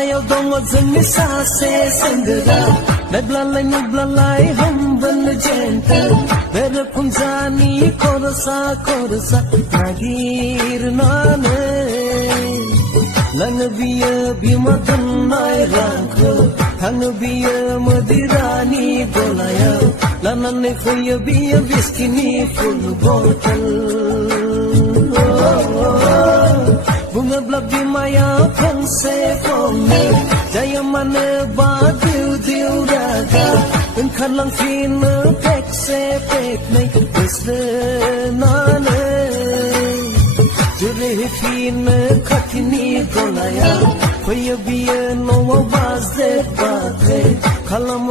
Golayaw dong जोंनि सासे सेंग्रा Neblalai humble gentle Berpunjani korsa Nagirnane Lanbiya bimadannai rangko Hangbiya madirani golayaw Lanane khoya biya whiskey full bottle Bunga blabbi maya phangse phongni Jayamane badiu diu raga Khalang fin pek se pek nei Isle nane Jure fin khatini golaya Khoya biya no baz de batre Khalam